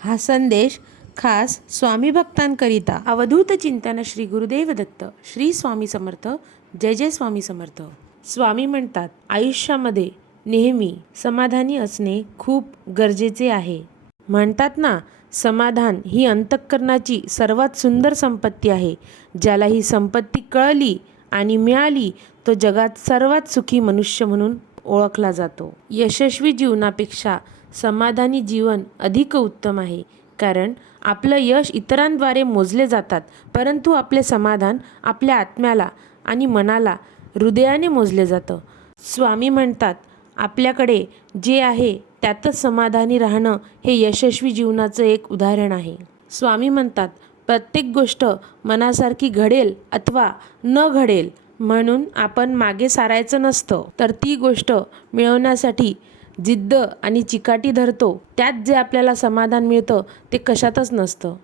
हा संदेश खास स्वामी भक्तांकरिता. अवधूत चिंतन श्री गुरुदेव दत्त. श्री स्वामी समर्थ. जय जय स्वामी समर्थ. स्वामी म्हणतात, आयुष्यामध्ये नेहमी समाधानी असणे खूप गरजेचे आहे. म्हणतात ना, समाधान ही अंतःकरणाची सर्वात सुंदर संपत्ती आहे. ज्याला ही संपत्ती कळली आणि मिळाली तो जगात सर्वात सुखी मनुष्य म्हणून ओळखला जातो. यशस्वी जीवनापेक्षा समाधानी जीवन अधिक उत्तम आहे. कारण आपलं यश इतरांद्वारे मोजले जातात, परंतु आपले समाधान आपल्या आत्म्याला आणि मनाला हृदयाने मोजले जातं. स्वामी म्हणतात, आपल्याकडे जे आहे त्यातच समाधानी राहणं हे यशस्वी जीवनाचं एक उदाहरण आहे. स्वामी म्हणतात, प्रत्येक गोष्ट मनासारखी घडेल अथवा न घडेल म्हणून आपण मागे सारायचं नसतं, तर ती गोष्ट मिळवण्यासाठी जिद्द आणि चिकाटी धरतो. त्यात जे आपल्याला समाधान मिळतं ते कशातच नसतं.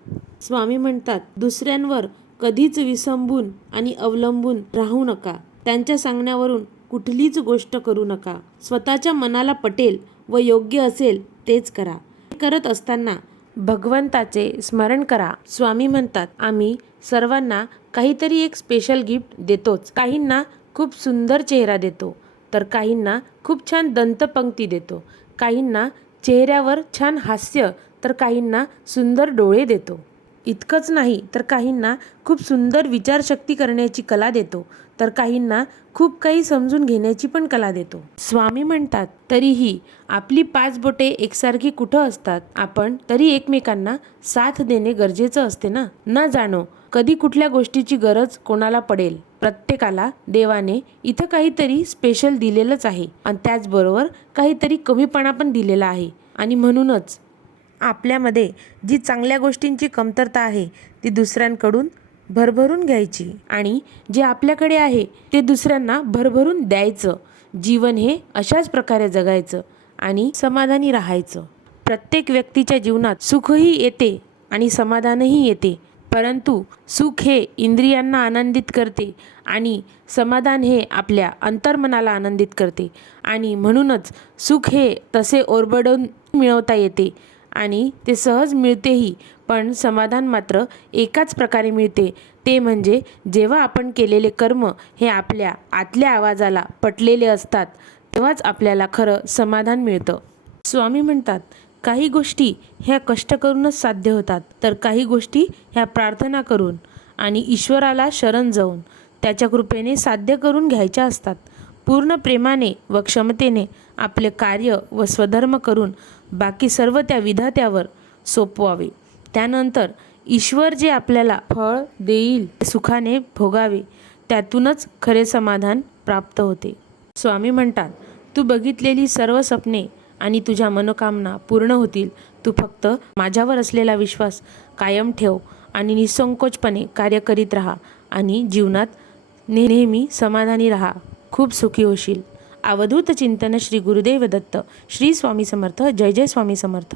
स्वामी म्हणतात, दुसऱ्यांवर कधीच विसंबून आणि अवलंबून राहू नका. त्यांच्या सांगण्यावरून कुठलीच गोष्ट करू नका. स्वतःच्या मनाला पटेल व योग्य असेल तेच करा. करत असताना भगवंताचे स्मरण करा. स्वामी म्हणतात, आम्ही सर्वांना काहीतरी एक स्पेशल गिफ्ट देतोच. काहींना खूप सुंदर चेहरा देतो, तर काहींना खूप छान दंतपंक्ती देतो. काहींना चेहऱ्यावर छान हास्य, तर काहींना सुंदर डोळे देतो. इतकंच नाही तर काहींना खूप सुंदर विचारशक्ती करण्याची कला देतो, तर काहींना खूप काही समजून घेण्याची पण कला देतो. स्वामी म्हणतात, तरीही आपली 5 बोटे एकसारखी कुठं असतात. आपण तरी एकमेकांना साथ देणे गरजेचं असते ना. न जाणो कधी कुठल्या गोष्टीची गरज कोणाला पडेल. प्रत्येकाला देवाने इथं काहीतरी स्पेशल दिलेलंच आहे आणि त्याचबरोबर काहीतरी कमीपणा पण दिलेला आहे. आणि म्हणूनच आपल्यामध्ये जी चांगल्या गोष्टींची कमतरता आहे ती दुसऱ्यांकडून भरभरून घ्यायची आणि जे आपल्याकडे आहे ते दुसऱ्यांना भरभरून द्यायचं. जीवन हे अशाच प्रकारे जगायचं आणि समाधानी राहायचं. प्रत्येक व्यक्तीच्या जीवनात सुखही येते आणि समाधानही येते, परंतु सुख हे इंद्रियांना आनंदित करते आणि समाधान हे आपल्या अंतर्मनाला आनंदित करते. आणि म्हणूनच सुख हे तसे ओरबडून मिळवता येते आणि ते सहज मिळतेही, पण समाधान मात्र एकाच प्रकारे मिळते. ते म्हणजे जेव्हा आपण केलेले कर्म हे आपल्या आतल्या आवाजाला पटलेले असतात, तेव्हाच आपल्याला खरं समाधान मिळतं. स्वामी म्हणतात, काही गोष्टी ह्या कष्ट करूनच साध्य होतात, तर काही गोष्टी ह्या प्रार्थना करून आणि ईश्वराला शरण जाऊन त्याच्या कृपेने साध्य करून घ्यायच्या असतात. पूर्ण प्रेमाने व क्षमतेने आपले कार्य व स्वधर्म करून बाकी सर्व त्या विधात्यावर सोपवावे. त्यानंतर ईश्वर जे आपल्याला फळ देईल सुखाने भोगावे. त्यातूनच खरे समाधान प्राप्त होते. स्वामी म्हणतात, तू बघितलेली सर्व स्वप्ने आणि तुझ्या मनोकामना पूर्ण होतील. तू फक्त माझ्यावर असलेला विश्वास कायम ठेव आणि निसंकोचपणे कार्य करीत राहा आणि जीवनात नेहमी समाधानी राहा. खूप सुखी होशील. अवधूत चिंतन श्री गुरुदेव दत्त. श्री स्वामी समर्थ. जय जय स्वामी समर्थ.